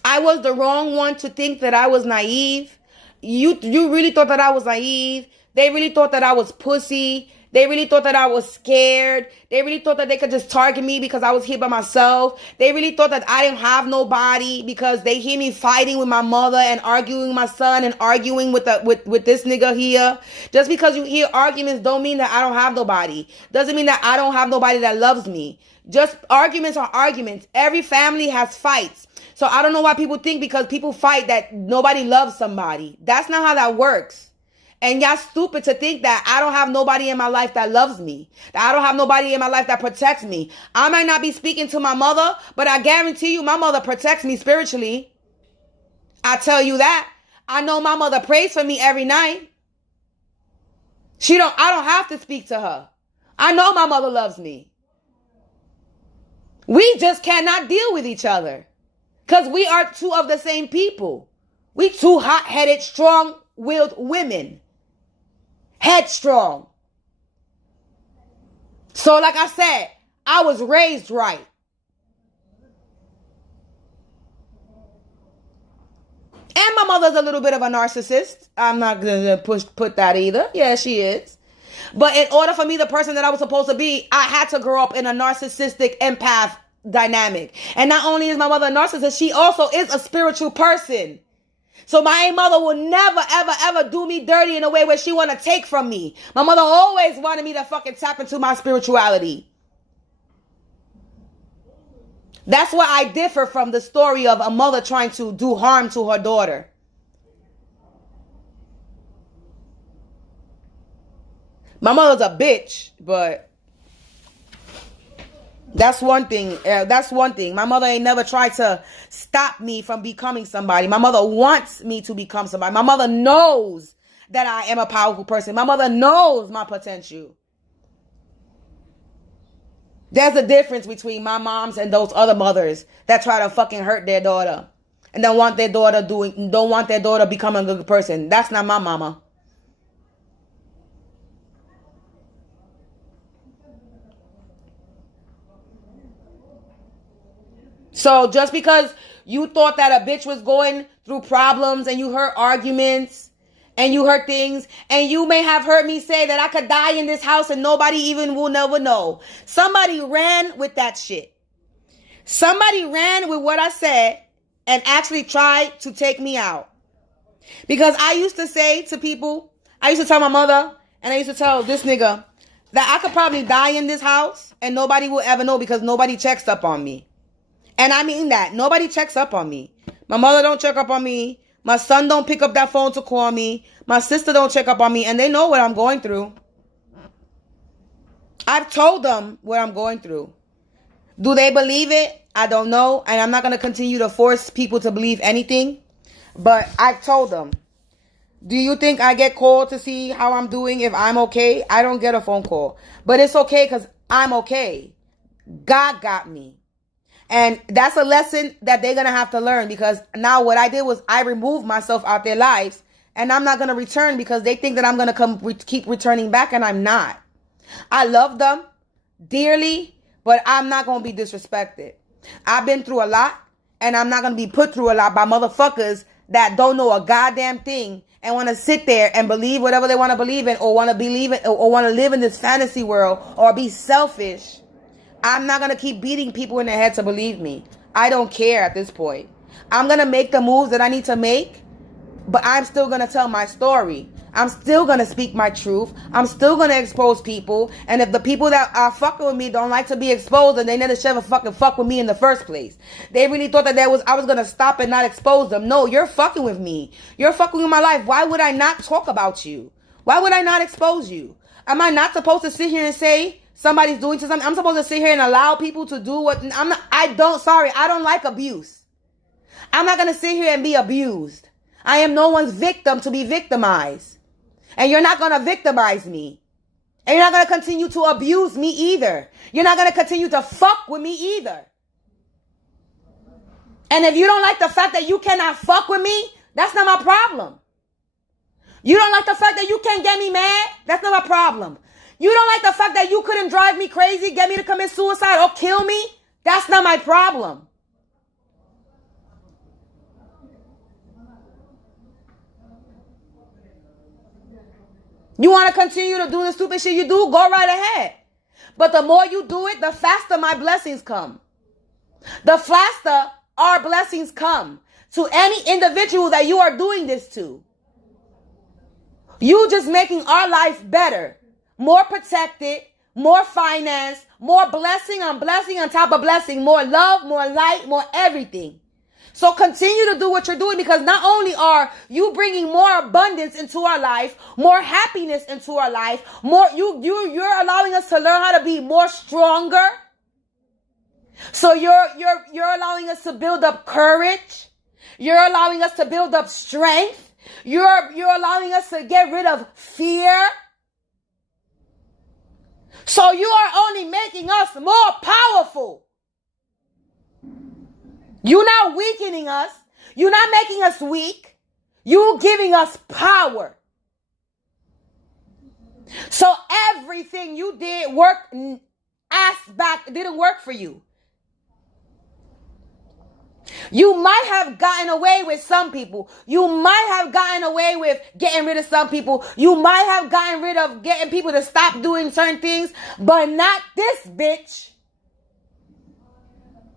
I was the wrong one to think that I was naive. You really thought that I was naive. They really thought that I was pussy. They really thought that I was scared. They really thought that they could just target me because I was here by myself. They really thought that I didn't have nobody because they hear me fighting with my mother and arguing with my son and arguing with this nigga here. Just because you hear arguments don't mean that I don't have nobody. Doesn't mean that I don't have nobody that loves me. Just arguments are arguments. Every family has fights. So I don't know why people think because people fight that nobody loves somebody. That's not how that works. And y'all stupid to think that I don't have nobody in my life that loves me. That I don't have nobody in my life that protects me. I might not be speaking to my mother, but I guarantee you my mother protects me spiritually. I tell you that. I know my mother prays for me every night. I don't have to speak to her. I know my mother loves me. We just cannot deal with each other. Because we are two of the same people. We two hot-headed, strong-willed women. Headstrong. So like I said, I was raised right. And my mother's a little bit of a narcissist. I'm not going to put that either. Yeah, she is. But in order for me, the person that I was supposed to be, I had to grow up in a narcissistic empath dynamic. And not only is my mother a narcissist, she also is a spiritual person. So my mother will never, ever, ever do me dirty in a way where she want to take from me. My mother always wanted me to fucking tap into my spirituality. That's why I differ from the story of a mother trying to do harm to her daughter. My mother's a bitch, but That's one thing. That's one thing. My mother ain't never tried to stop me from becoming somebody. My mother wants me to become somebody. My mother knows that I am a powerful person. My mother knows my potential. There's a difference between my moms and those other mothers that try to fucking hurt their daughter and don't want their daughter becoming a good person. That's not my mama. So just because you thought that a bitch was going through problems and you heard arguments and you heard things, and you may have heard me say that I could die in this house and nobody even will never know. Somebody ran with that shit. Somebody ran with what I said and actually tried to take me out. Because I used to say to people, I used to tell my mother, and I used to tell this nigga that I could probably die in this house and nobody will ever know because nobody checks up on me. And I mean that. Nobody checks up on me. My mother don't check up on me. My son don't pick up that phone to call me. My sister don't check up on me. And they know what I'm going through. I've told them what I'm going through. Do they believe it? I don't know. And I'm not going to continue to force people to believe anything. But I've told them. Do you think I get called to see how I'm doing if I'm okay? I don't get a phone call. But it's okay because I'm okay. God got me. And that's a lesson that they're going to have to learn, because now what I did was I removed myself out their lives, and I'm not going to return because they think that I'm going to keep returning back, and I'm not. I love them dearly, but I'm not going to be disrespected. I've been through a lot, and I'm not going to be put through a lot by motherfuckers that don't know a goddamn thing and want to sit there and believe whatever they want to believe in, or want to believe it, or want to live in this fantasy world, or be selfish. I'm not going to keep beating people in the head to believe me. I don't care at this point. I'm going to make the moves that I need to make, but I'm still going to tell my story. I'm still going to speak my truth. I'm still going to expose people. And if the people that are fucking with me don't like to be exposed, then they never should have fucking fuck with me in the first place. They really thought that I was going to stop and not expose them. No, you're fucking with me. You're fucking with my life. Why would I not talk about you? Why would I not expose you? Am I not supposed to sit here and say somebody's doing something? I'm supposed to sit here and allow people to do what I don't like abuse. I'm not going to sit here and be abused. I am no one's victim to be victimized. And you're not going to victimize me. And you're not going to continue to abuse me either. You're not going to continue to fuck with me either. And if you don't like the fact that you cannot fuck with me, that's not my problem. You don't like the fact that you can't get me mad? That's not my problem. You don't like the fact that you couldn't drive me crazy, get me to commit suicide, or kill me? That's not my problem. You want to continue to do the stupid shit you do? Go right ahead. But the more you do it, the faster my blessings come. The faster our blessings come to any individual that you are doing this to. You just making our life better, more protected, more finance, more blessing on top of blessing, more love, more light, more everything. So continue to do what you're doing, because not only are you bringing more abundance into our life, more happiness into our life, you're allowing us to learn how to be more stronger. So you're allowing us to build up courage. You're allowing us to build up strength. You're allowing us to get rid of fear. So you are only making us more powerful. You're not weakening us. You're not making us weak. You're giving us power. So everything you did didn't work for you. You might have gotten away with some people. You might have gotten away with getting rid of some people. You might have gotten rid of getting people to stop doing certain things, but not this bitch.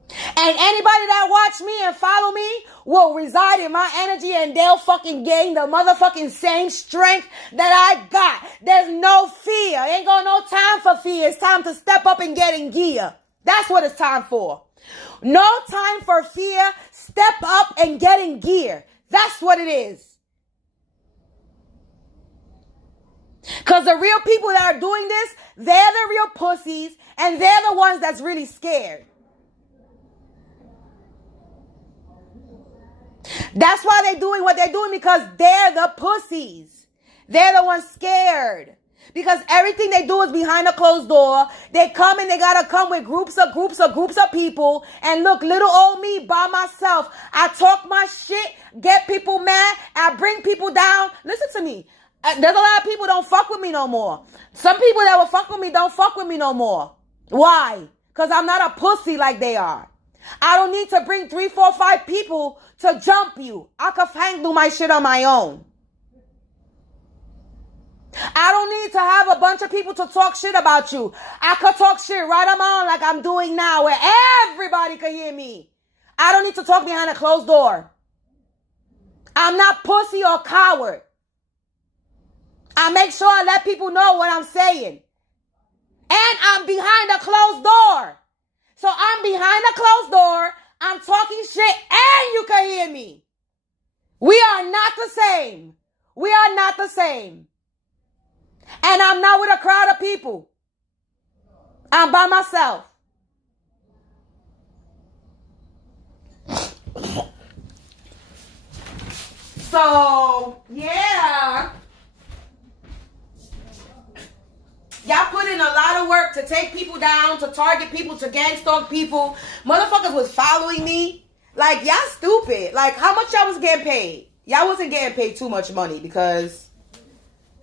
And anybody that watch me and follow me will reside in my energy, and they'll fucking gain the motherfucking same strength that I got. There's no fear. Ain't got no time for fear. It's time to step up and get in gear. That's what it's time for. No time for fear. Step up and get in gear. That's what it is. Because the real people that are doing this, they're the real pussies, and they're the ones that's really scared. That's why they're doing what they're doing, because they're the pussies. They're the ones scared. Because everything they do is behind a closed door. They come and they gotta come with groups of people. And look, little old me by myself. I talk my shit, get people mad, I bring people down. Listen to me. There's a lot of people don't fuck with me no more. Some people that will fuck with me don't fuck with me no more. Why? Because I'm not a pussy like they are. I don't need to bring 3, 4, 5 people to jump you. I can handle my shit on my own. I don't need to have a bunch of people to talk shit about you. I could talk shit right on my own like I'm doing now, where everybody can hear me. I don't need to talk behind a closed door. I'm not pussy or coward. I make sure I let people know what I'm saying. And I'm behind a closed door. So I'm behind a closed door. I'm talking shit and you can hear me. We are not the same. We are not the same. And I'm not with a crowd of people. I'm by myself. So, yeah. Y'all put in a lot of work to take people down, to target people, to gang stalk people. Motherfuckers was following me. Like, y'all stupid. Like, how much y'all was getting paid? Y'all wasn't getting paid too much money, because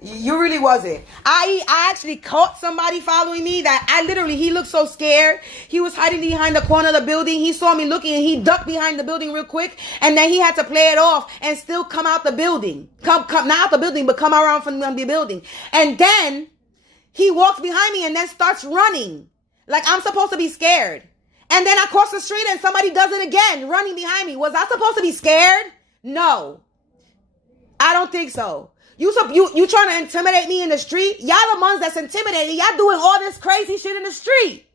you really wasn't. I actually caught somebody following me that he looked so scared. He was hiding behind the corner of the building. He saw me looking and he ducked behind the building real quick. And then he had to play it off and still come out the building. Come not out the building, but come around from the building. And then he walks behind me and then starts running. Like I'm supposed to be scared. And then I cross the street and somebody does it again, running behind me. Was I supposed to be scared? No. I don't think so. You trying to intimidate me in the street? Y'all the ones that's intimidated. Y'all doing all this crazy shit in the street.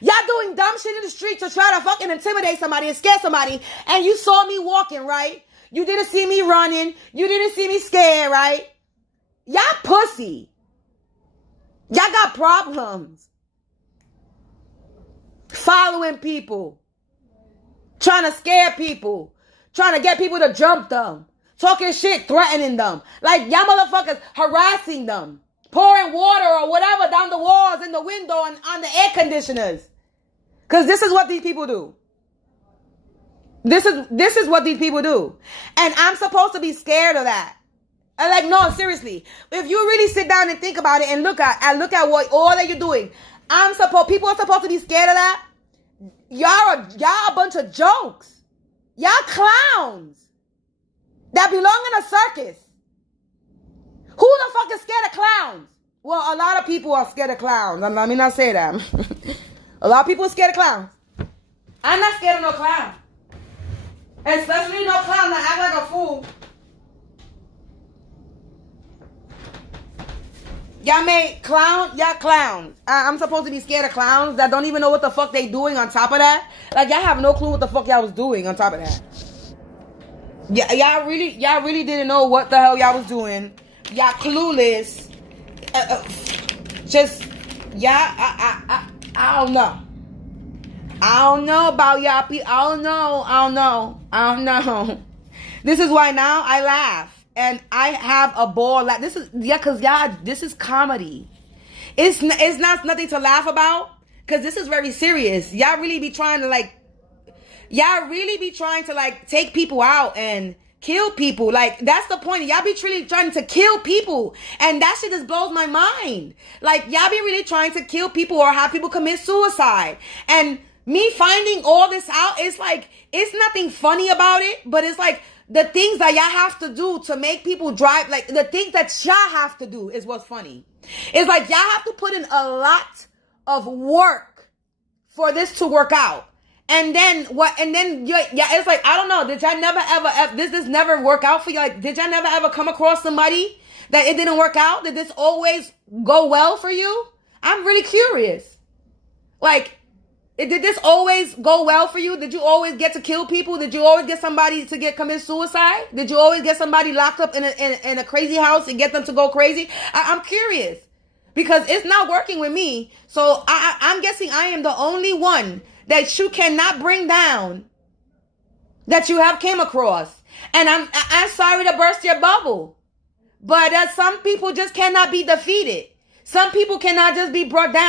Y'all doing dumb shit in the street to try to fucking intimidate somebody and scare somebody. And you saw me walking, right? You didn't see me running. You didn't see me scared, right? Y'all pussy. Y'all got problems. Following people. Trying to scare people. Trying to get people to jump them. Talking shit, threatening them. Like y'all motherfuckers harassing them. Pouring water or whatever down the walls, in the window, and on the air conditioners. Because this is what these people do. This is what these people do. And I'm supposed to be scared of that. I'm like, no, seriously. If you really sit down and think about it and look at what all that you're doing, people are supposed to be scared of that. Y'all a bunch of jokes. Y'all clowns that belong in a circus. Who the fuck is scared of clowns? Well, a lot of people are scared of clowns. Let me not say that. A lot of people are scared of clowns. I'm not scared of no clown. Especially no clown that act like a fool. Y'all clowns. I'm supposed to be scared of clowns that don't even know what the fuck they doing on top of that. Like, y'all have no clue what the fuck y'all was doing on top of that. Yeah, y'all really didn't know what the hell y'all was doing. Y'all clueless. I don't know. I don't know about y'all people. I don't know. This is why now I laugh. And I have a ball. Like this is this is comedy. It's not nothing to laugh about, because this is very serious. Y'all really be trying to take people out and kill people. Like that's the point. Y'all be really trying to kill people, and that shit just blows my mind. Like y'all be really trying to kill people or have people commit suicide. And me finding all this out, it's like it's nothing funny about it, but it's like the things that y'all have to do to make people drive, like the things that y'all have to do is what's funny. It's like y'all have to put in a lot of work for this to work out. And then what? And then it's like, I don't know. Did y'all never ever this never work out for you? Like, did y'all never ever come across somebody that it didn't work out? Did this always go well for you? I'm really curious. Like, Did this always go well for you? Did you always get to kill people? Did you always get somebody to commit suicide? Did you always get somebody locked up in a crazy house and get them to go crazy? I'm curious because it's not working with me. So I'm guessing I am the only one that you cannot bring down, that you have came across. And I'm sorry to burst your bubble, but some people just cannot be defeated. Some people cannot just be brought down.